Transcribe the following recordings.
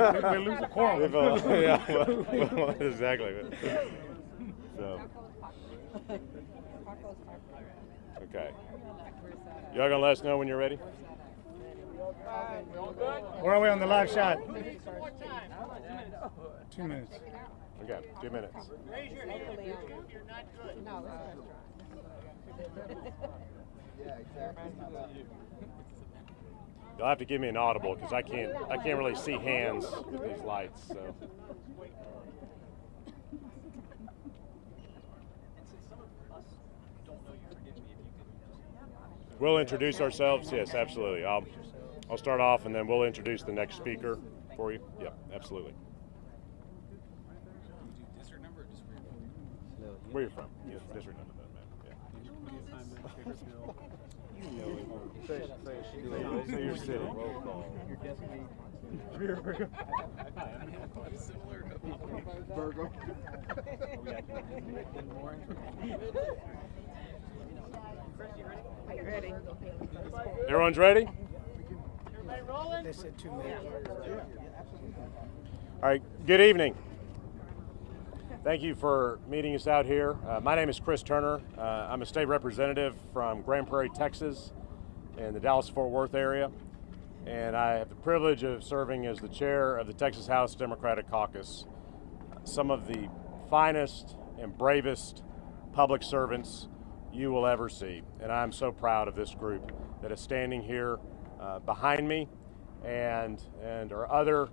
We lose a quorum. Yeah, well, exactly. So, okay. Y'all gonna let us know when you're ready? Where are we on the live shot? 2 minutes. Okay, 2 minutes. Raise your hand if you're not good. No, Yeah, exactly. You'll have to give me an audible because I can't really see hands with these lights. So. We'll introduce ourselves. Yes, absolutely. I'll start off and then we'll introduce the next speaker for you. Yep, absolutely. Where are you from? Yeah, district number. Say your city. Virgo. Ready? Everyone's ready? Everybody rolling? They said 2 minutes. All right, good evening. Thank you for meeting us out here. My name is Chris Turner. I'm a state representative from Grand Prairie, Texas, in the Dallas-Fort Worth area. And I have the privilege of serving as the chair of the Texas House Democratic Caucus. Some of the finest and bravest public servants you will ever see. And I'm so proud of this group that is standing here behind me and our other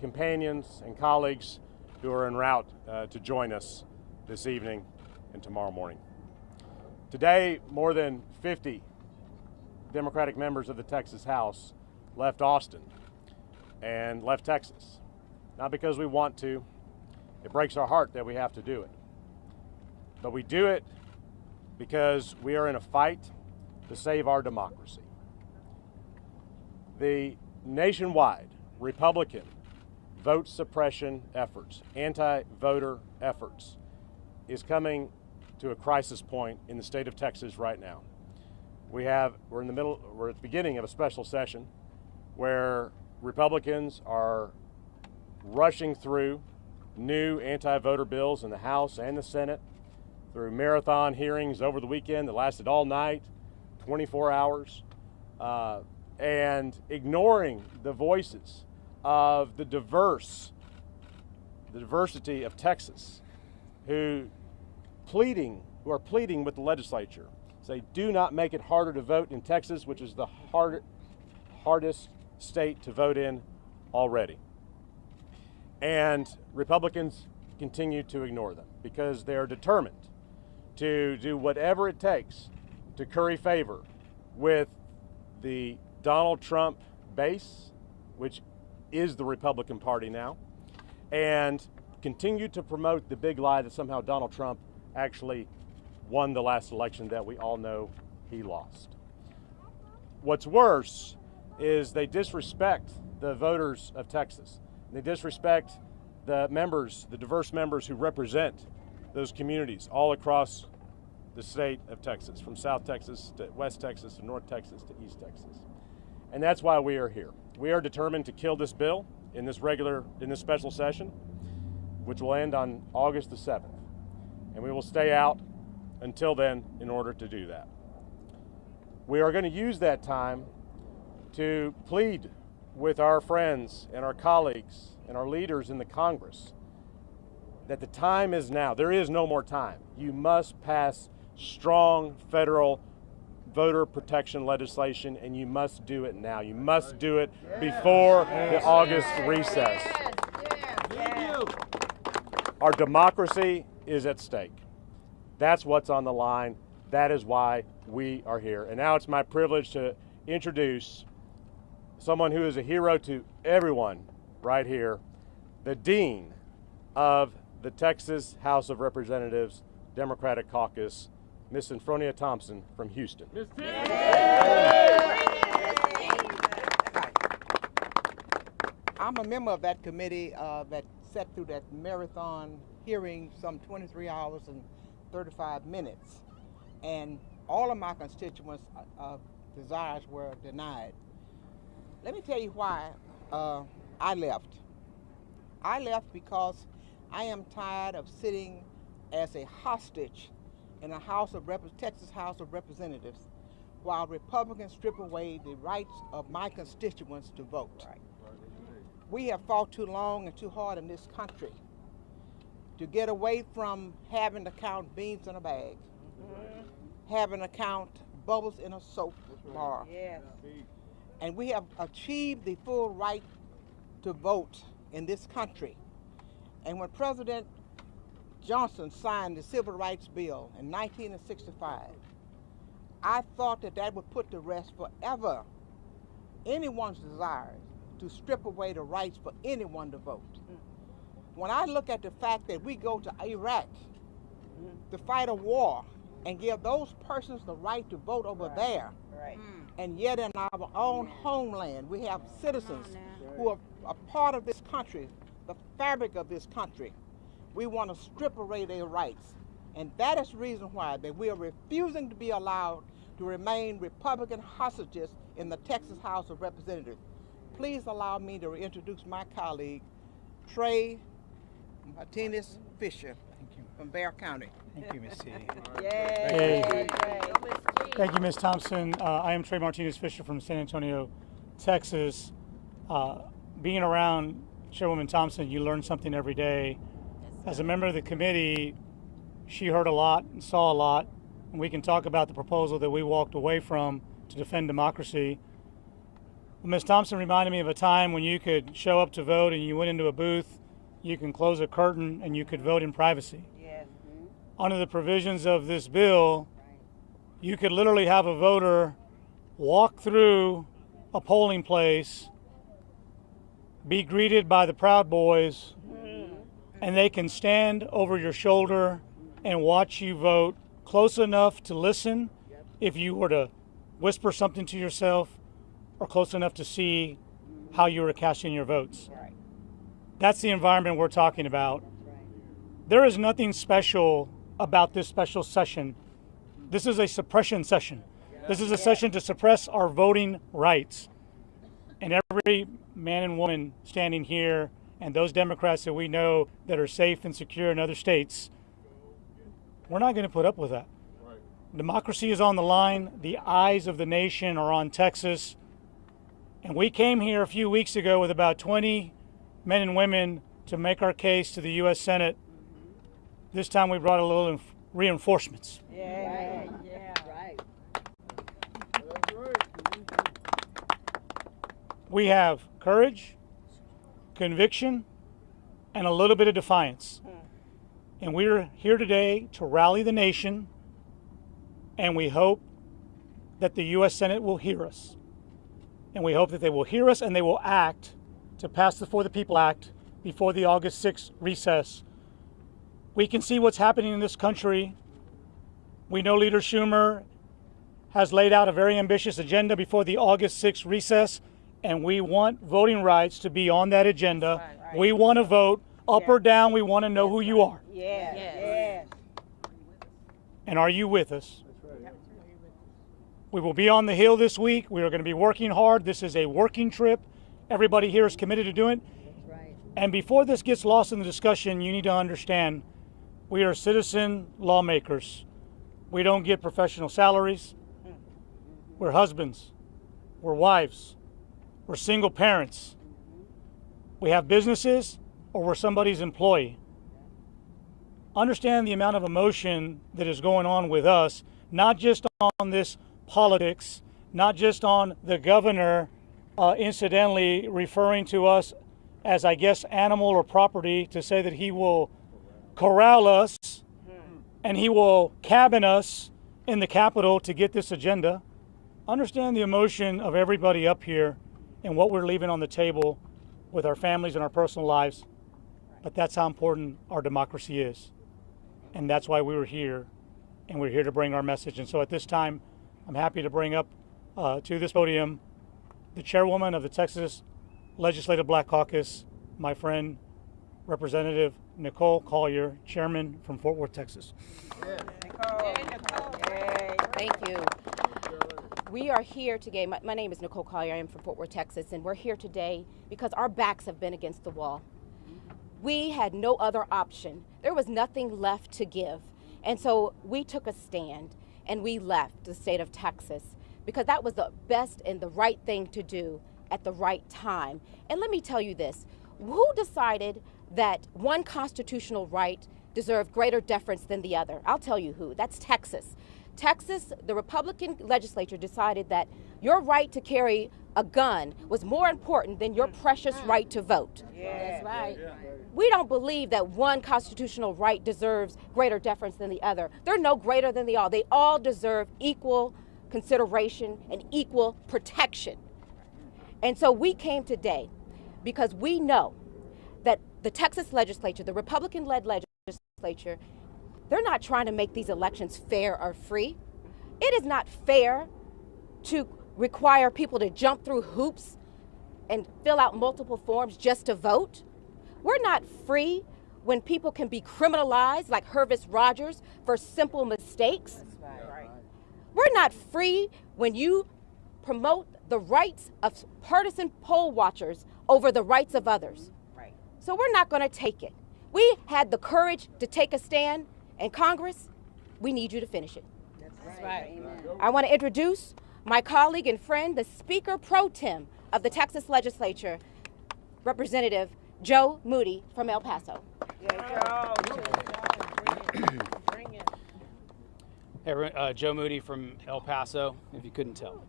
companions and colleagues who are en route to join us this evening and tomorrow morning. Today, more than 50 Democratic members of the Texas House left Austin and left Texas. Not because we want to. It breaks our heart that we have to do it. But we do it because we are in a fight to save our democracy. The nationwide Republican vote suppression efforts, anti-voter efforts, is coming to a crisis point in the state of Texas right now. We're at the beginning of a special session where Republicans are rushing through new anti-voter bills in the House and the Senate through marathon hearings over the weekend that lasted all night, 24 hours, and ignoring the voices of the diversity of Texas who are pleading with the legislature. Say, do not make it harder to vote in Texas, which is the hardest state to vote in already. And Republicans continue to ignore them because they are determined to do whatever it takes to curry favor with the Donald Trump base, which is the Republican Party now, and continue to promote the big lie that somehow Donald Trump actually won the last election that we all know he lost. What's worse is they disrespect the voters of Texas. They disrespect the diverse members who represent those communities all across the state of Texas, from South Texas to West Texas to North Texas to East Texas. And that's why we are here. We are determined to kill this bill in this special session, which will end on August the 7th. And we will stay out until then in order to do that. We are going to use that time to plead with our friends and our colleagues and our leaders in the Congress that the time is now. There is no more time. You must pass strong federal voter protection legislation, and you must do it now. You must do it before the August recess. Our democracy is at stake. That's what's on the line. That is why we are here. And now it's my privilege to introduce someone who is a hero to everyone right here, the Dean of the Texas House of Representatives Democratic Caucus, Ms. Senfronia Thompson from Houston. I'm a member of that committee that sat through that marathon hearing, some 23 hours and 35 minutes. And all of my constituents' desires were denied. Let me tell you why I left. I left because I am tired of sitting as a hostage in the Texas House of Representatives while Republicans strip away the rights of my constituents to vote. We have fought too long and too hard in this country to get away from having to count beans in a bag, having to count bubbles in a soap bar. Yes. And we have achieved the full right to vote in this country. And when President Johnson signed the Civil Rights Bill in 1965, I thought that that would put to rest forever anyone's desire to strip away the rights for anyone to vote. When I look at the fact that we go to Iraq to fight a war and give those persons the right to vote over there, Right. and yet in our own homeland we have citizens who are a part of this country, the fabric of this country, we want to strip away their rights. And that is the reason why that we are refusing to be allowed to remain Republican hostages in the Texas House of Representatives. Please allow me to introduce my colleague, Trey Martinez Fisher from Bexar County. Thank you, Ms. C. Yay. Hey. Thank you, Ms. Thompson. I am Trey Martinez Fisher from San Antonio, Texas. Being around Chairwoman Thompson, you learn something every day. As a member of the committee, she heard a lot and saw a lot, and we can talk about the proposal that we walked away from to defend democracy. Ms. Thompson reminded me of a time when you could show up to vote and you went into a booth, you can close a curtain, and you could vote in privacy. Yes. Under the provisions of this bill, you could literally have a voter walk through a polling place, be greeted by the Proud Boys, and they can stand over your shoulder and watch you vote close enough to listen if you were to whisper something to yourself, or close enough to see how you were casting your votes. Right. That's the environment we're talking about. There is nothing special about this special session. This is a suppression session. This is a session to suppress our voting rights. And every man and woman standing here, and those Democrats that we know that are safe and secure in other states, we're not going to put up with that. Democracy is on the line. The eyes of the nation are on Texas. And we came here a few weeks ago with about 20 men and women to make our case to the U.S. Senate. This time we brought a little reinforcements. Yeah. Yeah. Right. We have courage, conviction, and a little bit of defiance. And we're here today to rally the nation, and we hope that the U.S. Senate will hear us. And we hope that they will hear us and they will act to pass the For the People Act before the August 6th recess. We can see what's happening in this country. We know Leader Schumer has laid out a very ambitious agenda before the August 6th recess, and we want voting rights to be on that agenda. Right. We want to vote up or down. We want to know who you are. Yes. Yes. Yes. And are you with us? We will be on the Hill this week. We are going to be working hard. This is a working trip. Everybody here is committed to doing it. That's right. And before this gets lost in the discussion, you need to understand we are citizen lawmakers. We don't get professional salaries. We're husbands. We're wives. We're single parents. We have businesses, or we're somebody's employee. Understand the amount of emotion that is going on with us, not just on this politics, not just on the governor incidentally referring to us as, I guess, animal or property to say that he will corral us and he will cabin us in the Capitol to get this agenda. Understand the emotion of everybody up here and what we're leaving on the table with our families and our personal lives. But that's how important our democracy is. And that's why we were here, and we're here to bring our message. And so at this time, I'm happy to bring up to this podium the chairwoman of the Texas Legislative Black Caucus, my friend, Representative Nicole Collier, chairman from Fort Worth, Texas. Thank you. We are here today. My name is Nicole Collier. I am from Fort Worth, Texas, and we're here today because our backs have been against the wall. we had no other option. There was nothing left to give. And so we took a stand and we left the state of Texas because that was the best and the right thing to do at the right time. And let me tell you this, who decided that one constitutional right deserved greater deference than the other? I'll tell you who, that's Texas. Texas, the Republican legislature decided that your right to carry a gun was more important than your precious right to vote. That's right. We don't believe that one constitutional right deserves greater deference than the other. They're no greater than the all. They all deserve equal consideration and equal protection. And so we came today because we know that the Texas legislature, the Republican-led legislature, they're not trying to make these elections fair or free. It is not fair to require people to jump through hoops and fill out multiple forms just to vote. We're not free when people can be criminalized like Hervis Rogers for simple mistakes. We're not free when you promote the rights of partisan poll watchers over the rights of others. So we're not going to take it. We had the courage to take a stand, and Congress, we need you to finish it. That's right. I want to introduce my colleague and friend, the Speaker Pro Tem of the Texas Legislature, Representative Joe Moody from El Paso. Hey, Joe Moody from El Paso, if you couldn't tell.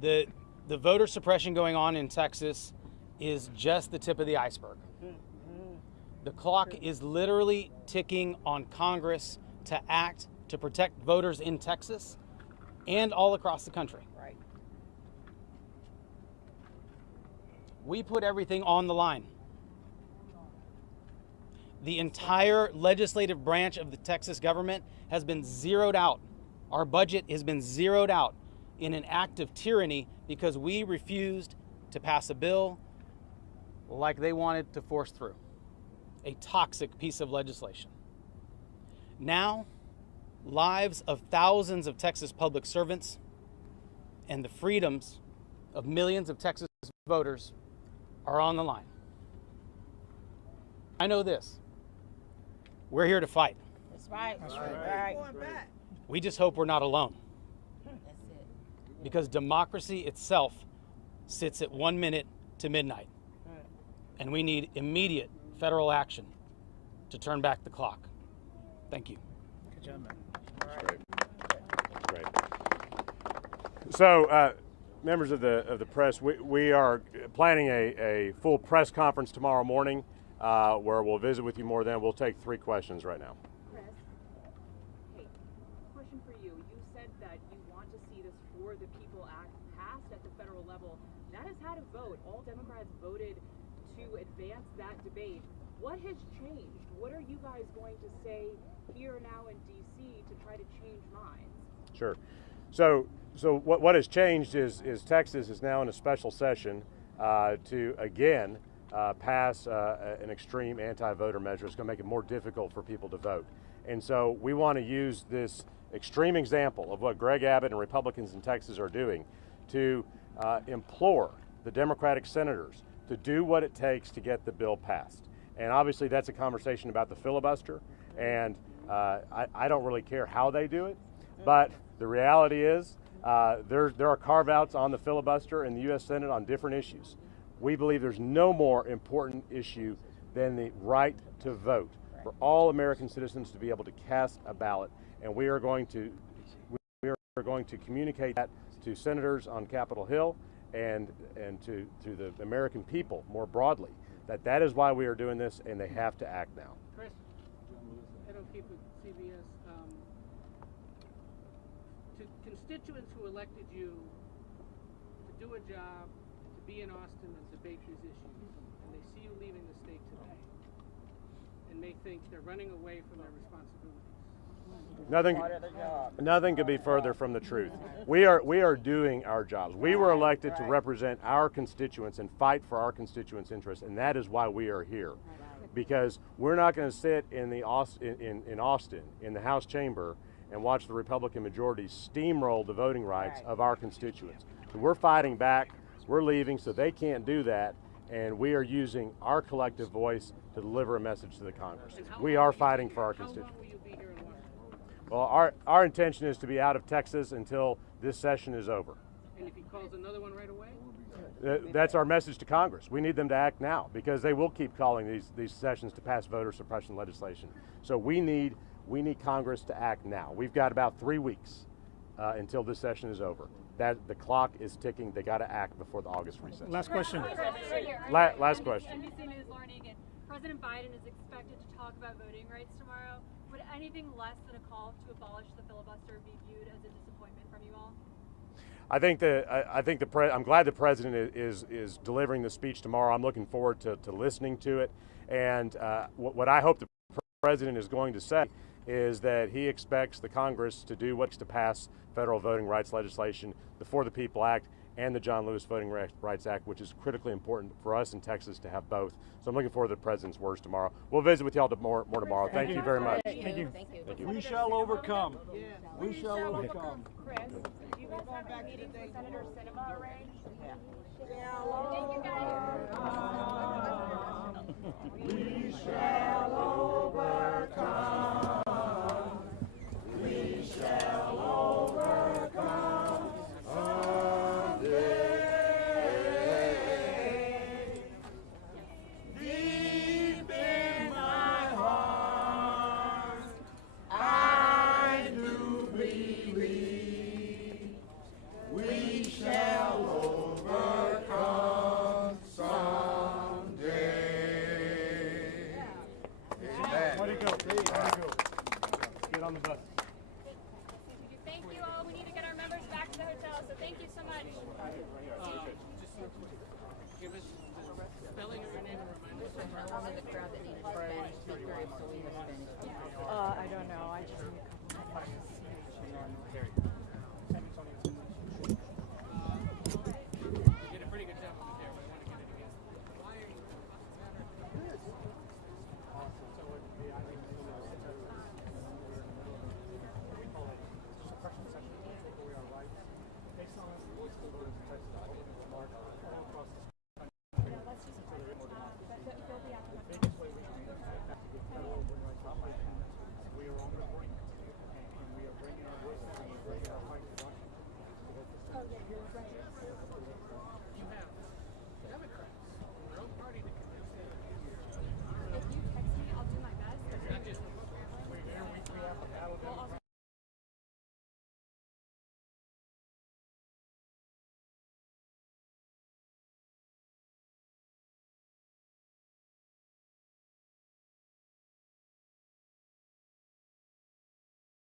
The voter suppression going on in Texas is just the tip of the iceberg. The clock is literally ticking on Congress to act to protect voters in Texas and all across the country. Right. We put everything on the line. The entire legislative branch of the Texas government has been zeroed out. Our budget has been zeroed out in an act of tyranny because we refused to pass a bill like they wanted to force through. A toxic piece of legislation. Now, lives of thousands of Texas public servants and the freedoms of millions of Texas voters are on the line. I know this. We're here to fight. That's right. That's right. We just hope we're not alone. Because democracy itself sits at 1 minute to midnight. And we need immediate federal action to turn back the clock. Thank you. Good job, man. Great. So, members of the press, we are planning a full press conference tomorrow morning where we'll visit with you more then. We'll take 3 questions right now. Chris, hey, question for you. You said that you want to see this For the People Act passed at the federal level. That has had a vote. All Democrats voted to advance that debate. What has changed? What are you guys going to say here now in D.C. to try to change minds? Sure. So what has changed is Texas is now in a special session to again pass an extreme anti-voter measure. It's going to make it more difficult for people to vote. And so we want to use this extreme example of what Greg Abbott and Republicans in Texas are doing to implore the Democratic senators to do what it takes to get the bill passed. And obviously that's a conversation about the filibuster, and I don't really care how they do it, but the reality is there are carve-outs on the filibuster in the U.S. Senate on different issues. We believe there's no more important issue than the right to vote for all American citizens to be able to cast a ballot, and we are going to communicate that to senators on Capitol Hill and to the American people more broadly, that is why we are doing this, and they have to act now. Chris, Ed O'Keefe with CBS. To constituents who elected you to do a job, to be in Austin and debate these issues, and they see you leaving the state today, and may think they're running away from their responsibilities. Nothing could be further from the truth. We are doing our jobs. We were elected to represent our constituents and fight for our constituents' interests, and that is why we are here. Because we're not going to sit in Austin, in the House chamber, and watch the Republican majority steamroll the voting rights of our constituents. So we're fighting back. We're leaving so they can't do that, and we are using our collective voice to deliver a message to the Congress. We are fighting for our constituents. How long will you be here in Washington? Well, our intention is to be out of Texas until this session is over. And if he calls another one right away? That's our message to Congress. We need them to act now because they will keep calling these sessions to pass voter suppression legislation. So we need Congress to act now. We've got about 3 weeks until this session is over. That the clock is ticking. They got to act before the August recess. Last question. Last question. NBC News, Lauren Egan. President Biden is expected to talk about voting rights tomorrow. Would anything less than a call to abolish the filibuster be viewed as a disappointment from you all? I'm glad the president is delivering the speech tomorrow. I'm looking forward to listening to it. And what I hope the president is going to say is that he expects the Congress to do what's to pass federal voting rights legislation, the For the People Act and the John Lewis Voting Rights Act, which is critically important for us in Texas to have both. So I'm looking forward to the president's words tomorrow. We'll visit with y'all more tomorrow. Thank you very much. Thank you. We shall overcome. We shall overcome. Chris, you guys have a meeting with Senator Sinema arranged? Thank you guys. We shall overcome. We shall overcome someday. Deep in my heart, I do believe we shall overcome someday. Way to go. Get on the bus. Thank you all. We need to get our members back to the hotel, so thank you so much. Give us the spelling of your name and remind us. I'm in the crowd that needed a Spanish speaker, so we were Spanish speakers. I don't know. I just need a couple of minutes.